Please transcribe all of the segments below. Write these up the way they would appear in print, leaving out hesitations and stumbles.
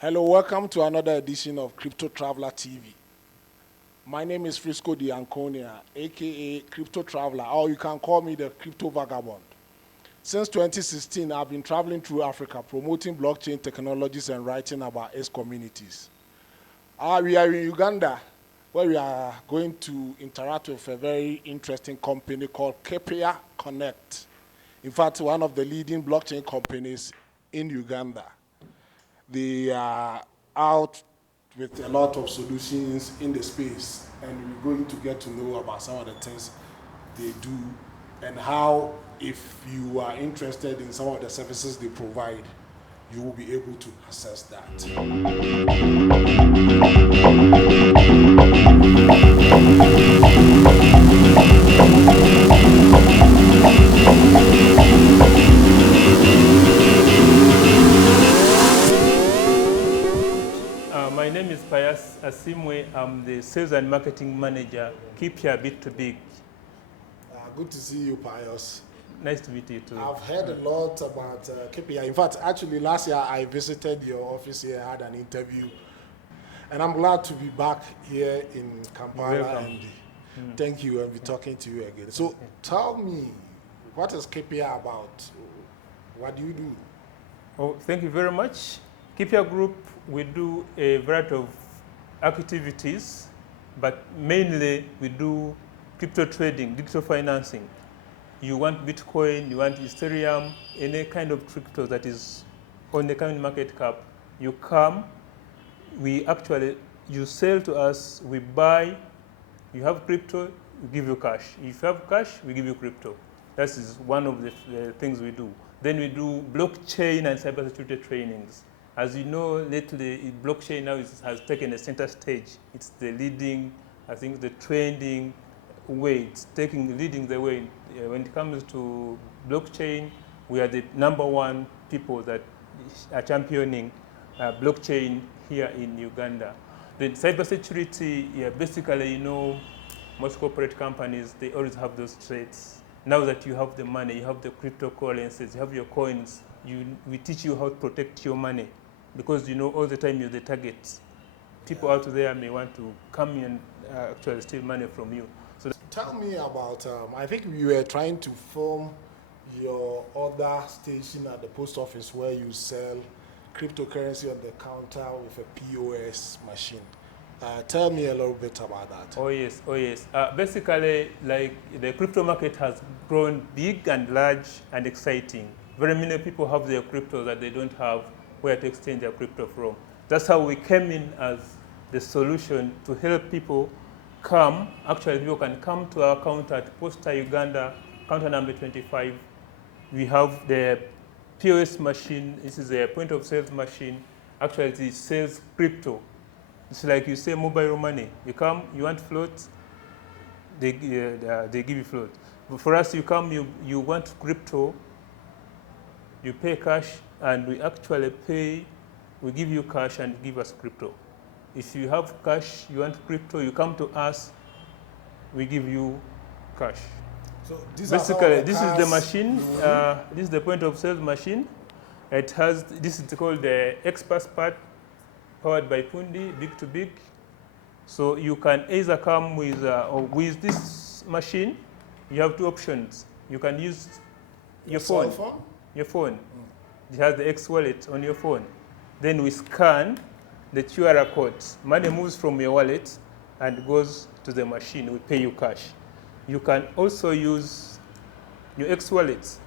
Hello, welcome to another edition of Crypto Traveler TV. My name is Frisco Dianconia, aka Crypto Traveler, or you can call me the Crypto Vagabond. Since 2016, I've been traveling through Africa promoting blockchain technologies and writing about its communities. We are in Uganda, where we are going to interact with a very interesting company called Bit2Big Connect. In fact, one of the leading blockchain companies in Uganda. They are out with a lot of solutions in the space, and we're going to get to know about some of the things they do and how, if you are interested in some of the services they provide, you will be able to access that. My name is Pius Asimwe. I'm the Sales and Marketing Manager, Keep Your Bit2Big. Good to see you, Pius. Nice to meet you too. I've heard a lot about Bit2Big. In fact, actually last year I visited your office here, had an interview, and I'm glad to be back here in Kampala, and thank you, and be talking to you again. So tell me, what is Bit2Big about? What do you do? Oh, thank you very much. Keep Your Group, we do a variety of activities, but mainly we do crypto trading, digital financing. You want Bitcoin, you want Ethereum, any kind of crypto that is on the current market cap, you come, you sell to us, we buy, you have crypto, we give you cash. If you have cash, we give you crypto. That is one of the things we do. Then we do blockchain and cybersecurity trainings. As you know, lately, blockchain now has taken a center stage. It's the leading, I think, the trending way. It's leading the way. When it comes to blockchain, we are the #1 people that are championing blockchain here in Uganda. Then cybersecurity, basically, you know, most corporate companies, they always have those threats. Now that you have the money, you have the cryptocurrencies, you have your coins, we teach you how to protect your money, because you know all the time you're the target. People out there may want to come in and actually steal money from you. So tell me about, I think we were trying to film your other station at the post office where you sell cryptocurrency on the counter with a POS machine. Tell me a little bit about that. Oh yes. Basically, like, the crypto market has grown big and large and exciting. Very many people have their crypto that they don't have where to exchange their crypto from. That's how we came in as the solution to help people come. Actually, people can come to our counter at Posta Uganda, counter number 25. We have the POS machine. This is a point of sales machine. Actually, it sells crypto. It's like you say mobile money. You come, you want float, they give you float. But for us, you come, you want crypto, you pay cash, and we actually pay, we give you cash and give us crypto. If you have cash, you want crypto, you come to us, we give you cash. So basically, this is the machine. This is the point of sales machine. It has, this is called the Express part, powered by Pundi, Bit2Big. So you can either come with this machine. You have two options. You can use your phone. Your phone. It has the X wallet on your phone. Then we scan the QR code. Money moves from your wallet and goes to the machine. We pay you cash. You can also use your X wallet.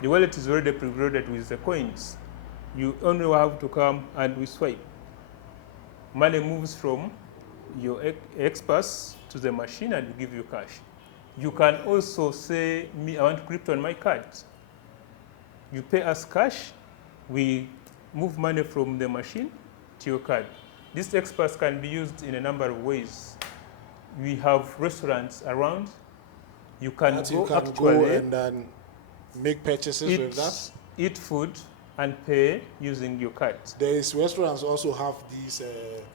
The wallet is already preloaded with the coins. You only have to come and we swipe. Money moves from your X-Pass to the machine and we give you cash. You can also say, I want crypto on my card. You pay us cash, we move money from the machine to your card. This X-Pass can be used in a number of ways. We have restaurants around. You can go and then make purchases with that? Eat food and pay using your card. These restaurants also have these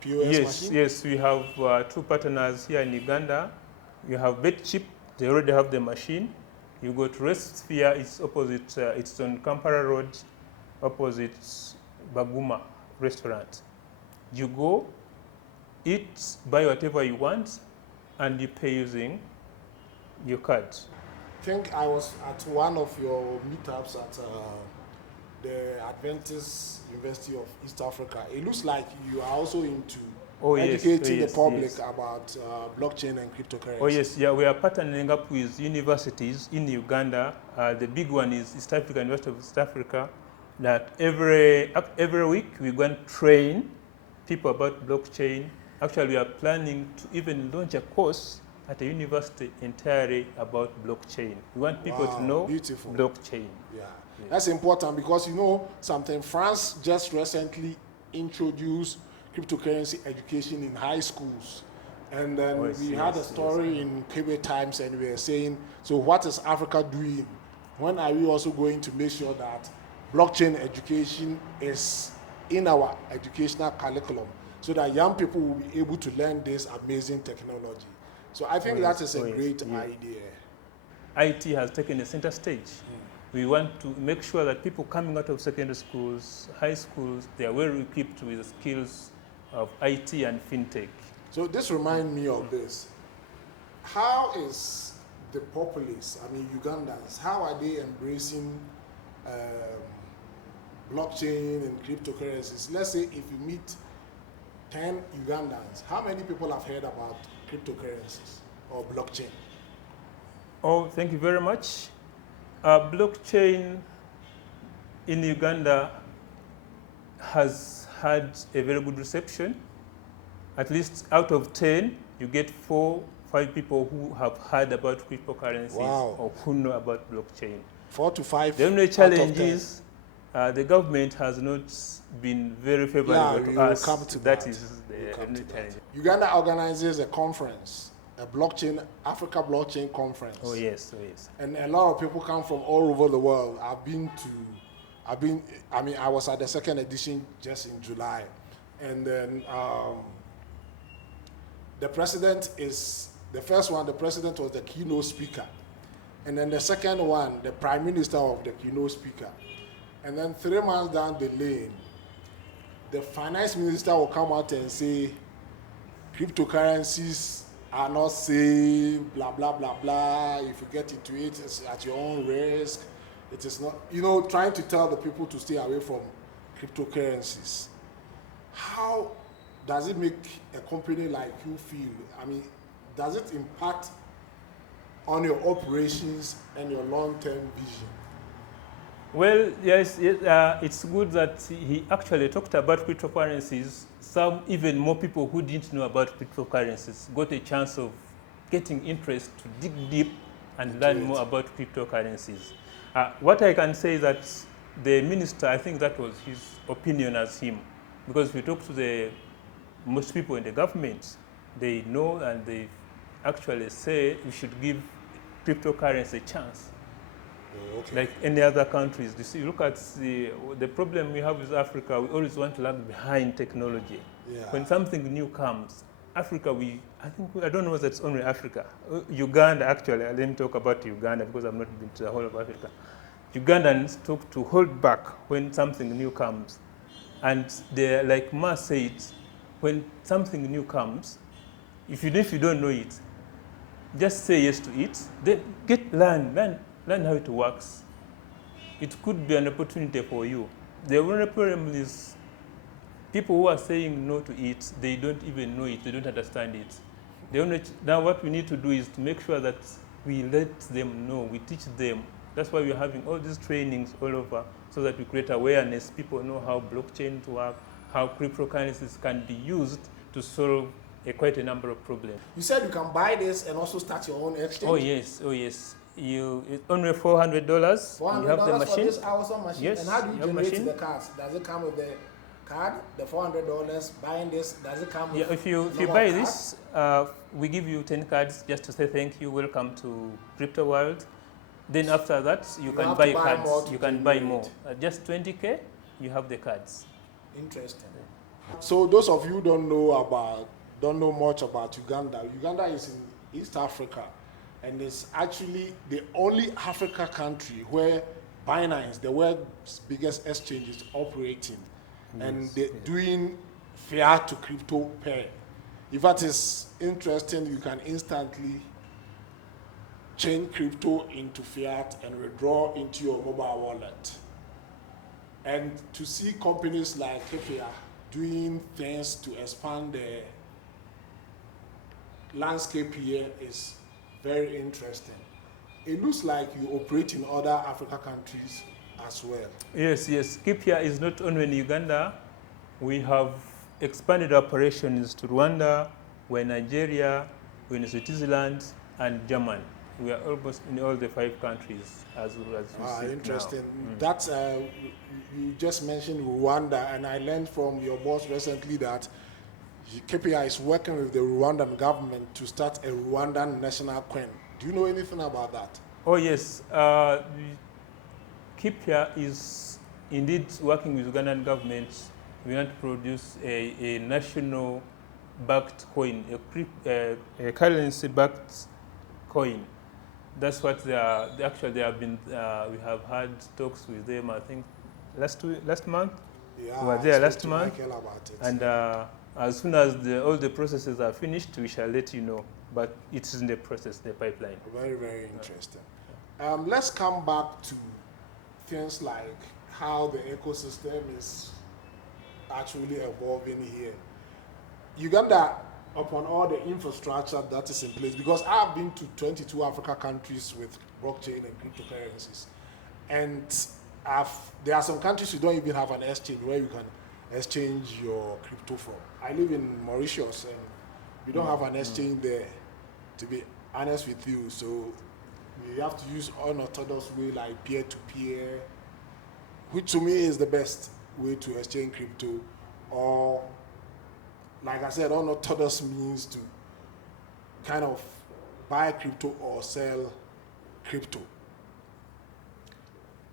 POS machines? Yes, we have 2 partners here in Uganda. You have BitChip, they already have the machine. You go to Restsphere, it's opposite, it's on Kampala Road, opposite Baguma. restaurant. You go, eat, buy whatever you want, and you pay using your card. I think I was at one of your meetups at the Adventist University of East Africa. It looks like you are also into educating the public about blockchain and cryptocurrency. Oh yes, yeah, we are partnering up with universities in Uganda. The big one is East Africa, University of East Africa. That every week we go and train people about blockchain. Actually, we are planning to even launch a course at a university entirely about blockchain. We want people to know blockchain. Yeah. That's important because you know something. France just recently introduced cryptocurrency education in high schools. And then we had a story in Quebec Times and we were saying, so what is Africa doing? When are we also going to make sure that blockchain education is in our educational curriculum so that young people will be able to learn this amazing technology? So I think that is a great idea. IT has taken a center stage. We want to make sure that people coming out of secondary schools, high schools, they are well equipped with the skills of IT and fintech. So this reminds me of this. How is the populace, I mean Ugandans, how are they embracing blockchain and cryptocurrencies? Let's say if you meet 10 Ugandans, how many people have heard about cryptocurrencies or blockchain? Oh, thank you very much. Blockchain in Uganda has had a very good reception. At least out of 10, you get 4, 5 people who have heard about cryptocurrencies or who know about blockchain. 4 to 5. The only challenge is the government has not been very favorable to us. That is the only challenge. Uganda organizes a conference, a blockchain, Africa blockchain conference. Oh yes, oh yes. And a lot of people come from all over the world. I was at the second edition just in July. And then the president is, the first one, the president was the keynote speaker. And then the second one, the prime minister of the keynote speaker. And then 3 months down the lane, the finance minister will come out and say, cryptocurrencies are not safe, blah, blah, blah, blah. If you get into it, it's at your own risk. It is not, you know, trying to tell the people to stay away from cryptocurrencies. How does it make a company like you feel? I mean, does it impact on your operations and your long-term vision? Well, yes, it's good that he actually talked about cryptocurrencies. Some, even more people who didn't know about cryptocurrencies got a chance of getting interest to dig deep and learn more about cryptocurrencies. What I can say is that the minister, I think that was his opinion as him, because we talked to most people in the government, they know and they actually say we should give cryptocurrency a chance. Okay. Like any other countries. You see, look at the problem we have with Africa. We always want to lag behind technology. Yeah. When something new comes, Africa, I don't know if it's only Africa. Uganda, actually, let me talk about Uganda because I've not been to the whole of Africa. Ugandans talk to hold back when something new comes. And they're like Ma said, when something new comes, if you don't know it, just say yes to it, then learn how it works. It could be an opportunity for you. The only problem is people who are saying no to it, they don't even know it, they don't understand it. Now what we need to do is to make sure that we let them know, we teach them. That's why we're having all these trainings all over so that we create awareness. People know how blockchain work, how cryptocurrencies can be used to solve quite a number of problems. You said you can buy this and also start your own exchange? Oh yes, oh yes. It's only $400. $400 you have the machine. For this awesome machine. Yes, and how do you generate the cards? Does it come with the card? The $400 buying this, does it come with? Yeah, if you buy this, we give you 10 cards just to say thank you, welcome to Crypto World. Then after that, you can buy cards. You can buy more. Just 20K, you have the cards. Interesting. So those of you who don't know much about Uganda. Uganda is in East Africa. And it's actually the only Africa country where Binance, the world's biggest exchange, is operating. and they're doing fiat to crypto pair. If that is interesting, you can instantly change crypto into fiat and withdraw into your mobile wallet. And to see companies like KPA doing things to expand the landscape here is very interesting. It looks like you operate in other African countries as well. Yes, yes. KPA is not only in Uganda. We have expanded operations to Rwanda, we're in Nigeria, we're in Switzerland, and Germany. We are almost in all the 5 countries as we see interesting. now. That's you just mentioned Rwanda, and I learned from your boss recently that KPI is working with the Rwandan government to start a Rwandan national coin. Do you know anything about that? Oh yes, KPIA is indeed working with Ugandan government. We want to produce a national backed coin, a currency backed coin. That's what they are. Actually, they have been. We have had talks with them. I think last month. Yeah, we were there last month. About it. And as soon as all the processes are finished, we shall let you know. But it's in the process, the pipeline. Very, very interesting. Let's come back to things like how the ecosystem is actually evolving here. Uganda, upon all the infrastructure that is in place, because I've been to 22 Africa countries with blockchain and cryptocurrencies, and there are some countries you don't even have an exchange where you can exchange your crypto from. I live in Mauritius, and we don't have an exchange there, to be honest with you. So we have to use unorthodox way like peer-to-peer, which to me is the best way to exchange crypto, or like I said, unorthodox means to kind of buy crypto or sell crypto.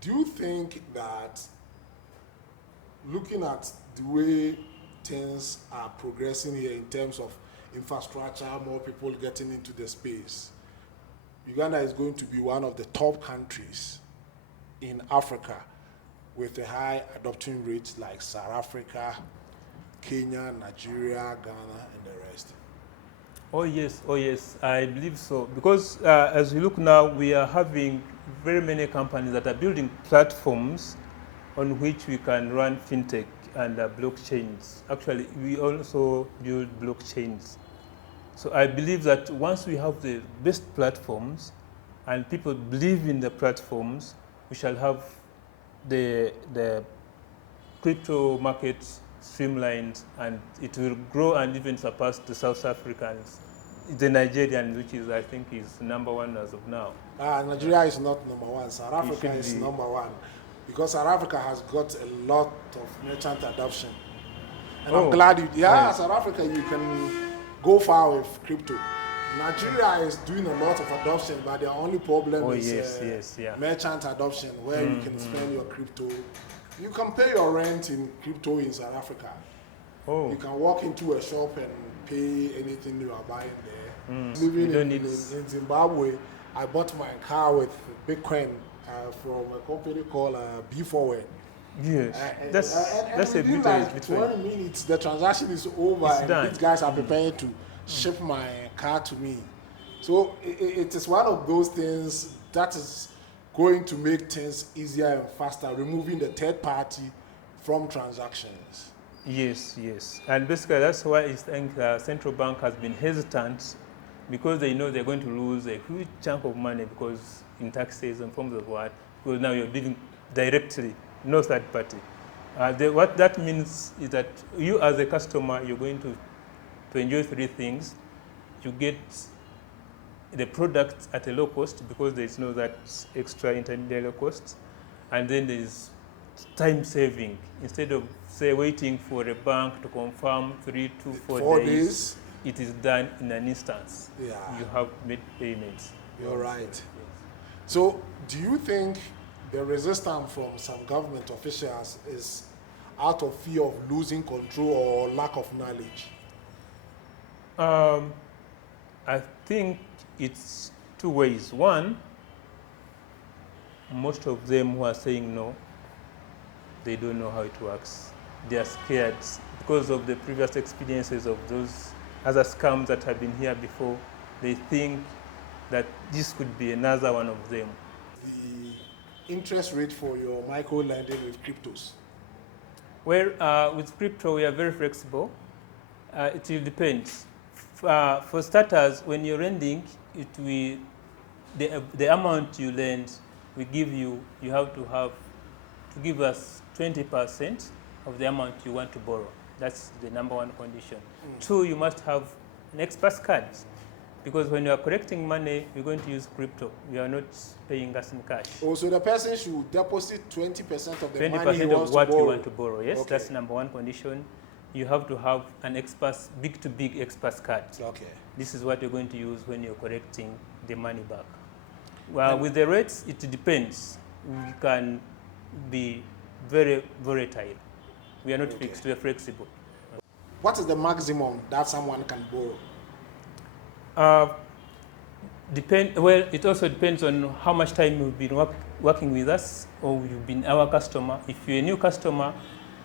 Do you think that looking at the way things are progressing here in terms of infrastructure, more people getting into the space, Uganda is going to be one of the top countries in Africa with a high adoption rates like South Africa, Kenya, Nigeria, Ghana, and the rest? Oh yes, I believe so. Because as we look now, we are having very many companies that are building platforms on which we can run fintech and blockchains. Actually, we also build blockchains. So I believe that once we have the best platforms and people believe in the platforms, we shall have the crypto markets streamlined, and it will grow and even surpass the South Africans, the Nigerian, which is I think is #1 as of now. Nigeria is not #1. South Africa is #1, because South Africa has got a lot of merchant adoption. And I'm glad South Africa, you can go far with crypto. Nigeria is doing a lot of adoption, but the only problem is merchant adoption, where you can spend your crypto. You can pay your rent in crypto in South Africa. You can walk into a shop and pay anything you are buying there. Living in Zimbabwe, I bought my car with Bitcoin from a company called Bit2Big. Yes, that's a bit like 20 minutes, the transaction is over, and these guys are preparing to ship my car to me. So it is one of those things that is going to make things easier and faster, removing the third party from transactions. Yes, and basically that's why I think central bank has been hesitant, because they know they're going to lose a huge chunk of money because in taxes and forms of what, because now you're dealing directly, no third party. What that means is that you as a customer, you're going to enjoy 3 things. You get the product at a low cost because there's no that extra intermediary cost, and then there's time saving. Instead of say waiting for a bank to confirm 3 to 4 days, it is done in an instance. You have made payments. You're right. Yes. So do you think the resistance from some government officials is out of fear of losing control or lack of knowledge? I think it's 2 ways. One, most of them who are saying no, they don't know how it works. they are scared because of the previous experiences of those other scams that have been here before. They think that this could be another one of them. The interest rate for your micro lending with cryptos? Well, with crypto, we are very flexible. It will depend. For starters, when you're lending, the amount you lend, we give you, you have to give us 20% of the amount you want to borrow. That's the number one condition. Two, you must have an express card, because when you are collecting money, you're going to use crypto. You are not paying us in cash. Oh, so the person should deposit 20% of the 20% money he wants of what to borrow. you want to borrow. Yes, Okay. that's number one condition. You have to have an express, big-to-big express card. Okay. This is what you're going to use when you're collecting the money back. Well, with the rates, it depends. We can be very volatile. We are not fixed, we are flexible. What is the maximum that someone can borrow? Well, it also depends on how much time you've been working with us or you've been our customer. If you're a new customer,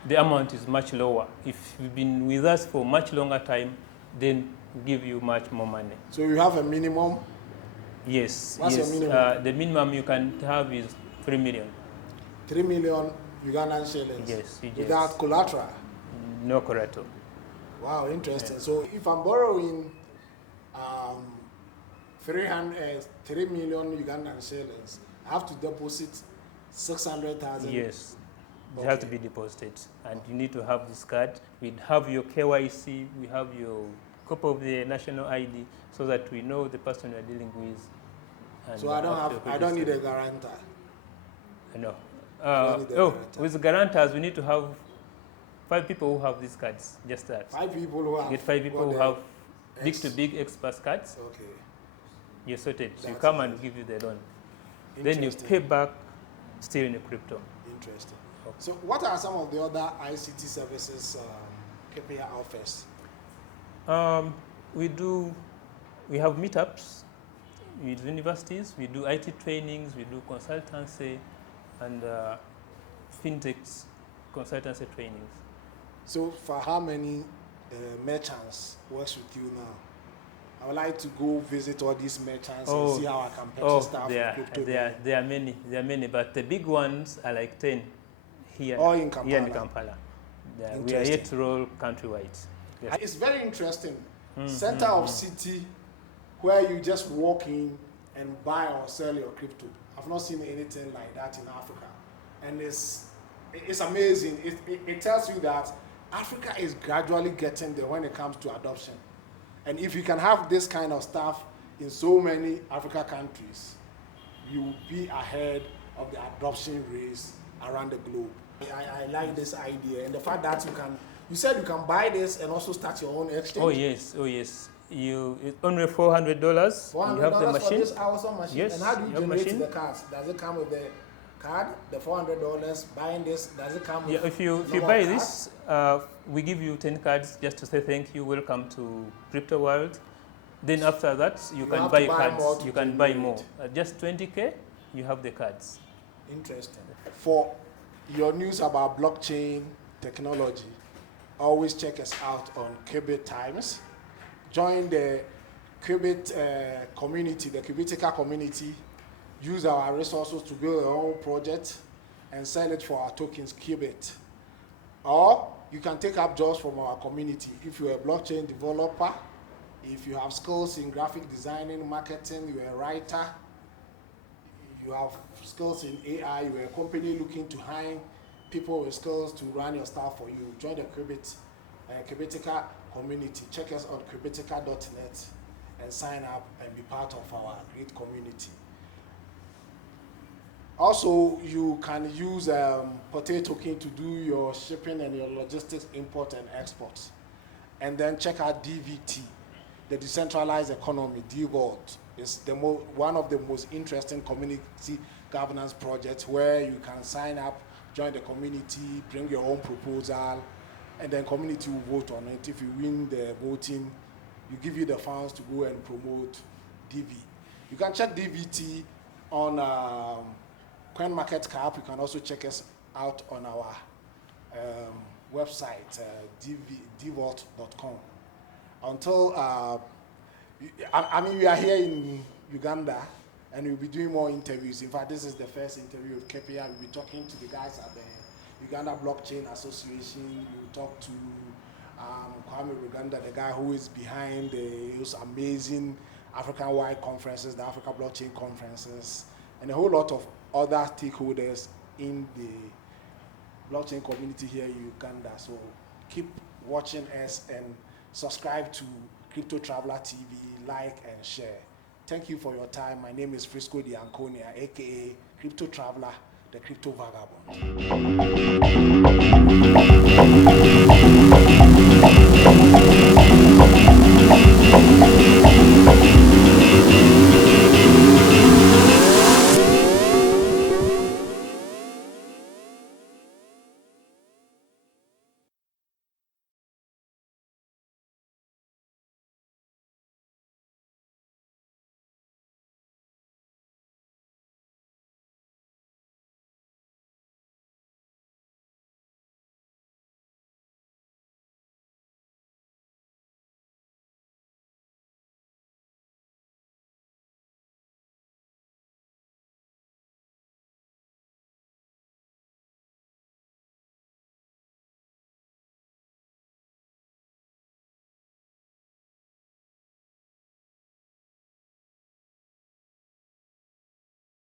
the amount is much lower. If you've been with us for much longer time, then we give you much more money. So you have a minimum? Yes. What's yes. your minimum? The minimum you can have is 3 million. 3 million Ugandan shillings? Yes. Without collateral? No collateral. Wow, interesting. Yeah. So if I'm borrowing 3 million Ugandan shillings, I have to deposit 600,000? Yes. It has to be deposited, and you need to have this card. We have your KYC, we have your copy of the national ID, so that we know the person you are dealing with. And so I don't need a guarantor? No. With the guarantors, we need to have 5 people who have these cards, just that. 5 people who have? Get 5 people who have big-to-big express cards. Okay. You're sorted. So you come and give you the loan. Then you pay back still in the crypto. Interesting. Okay. So what are some of the other ICT services KPI offers? We have meetups with universities, we do IT trainings, we do consultancy, and fintechs consultancy trainings. So for how many merchants works with you now? I would like to go visit all these merchants and see how I can purchase stuff with crypto. There are many, but the big ones are like 10 here, in Kampala. Here in Kampala. We are yet to roll countrywide. Yes. It's very interesting. Center of city where you just walk in and buy or sell your crypto. I've not seen anything like that in Africa. And it's amazing. It tells you that Africa is gradually getting there when it comes to adoption. And if you can have this kind of stuff in so many African countries, you will be ahead of the adoption race around the globe. I like this idea, and the fact that you said you can buy this and also start your own exchange. Oh yes. It's only $400. $400 you have the machine. For this awesome machine. Yes. And how do you generate the cards? Does it come with the card, the $400? Buying this, does it come with? Yeah, if you buy this, we give you 10 cards just to say thank you, welcome to Crypto World. Then after that, you can buy cards. You can buy more. Just 20K, you have the cards. Interesting. For your news about blockchain technology, always check us out on Qubit Times. Join the Qubit community, the Qubitica community. Use our resources to build your own project and sell it for our tokens, Qubit. Or you can take up jobs from our community. If you're a blockchain developer, if you have skills in graphic designing, marketing, you're a writer, you have skills in AI, you're a company looking to hire people with skills to run your stuff for you, join the Qubitica community. Check us on qubitica.net and sign up and be part of our great community. Also, you can use Potato Token to do your shipping and your logistics, import and export. And then check out DVT, the decentralized economy, DVOLT. It's one of the most interesting community governance projects where you can sign up, join the community, bring your own proposal, and then community will vote on it. If you win the voting, you give you the funds to go and promote DV. You can check DVT on CoinMarketCap. You can also check us out on our website, dvault.com. Until, I mean, we are here in Uganda, and we'll be doing more interviews. In fact, this is the first interview with Kepia. We'll be talking to the guys at the Uganda Blockchain Association. We'll talk to Kwame Uganda, the guy who is behind those amazing African-wide conferences, the Africa Blockchain conferences, and a whole lot of other stakeholders in the blockchain community here in Uganda. So keep watching us and subscribe to Crypto Traveler TV, like and share. Thank you for your time. My name is Frisco the Anconia, aka Crypto Traveler, the Crypto Vagabond.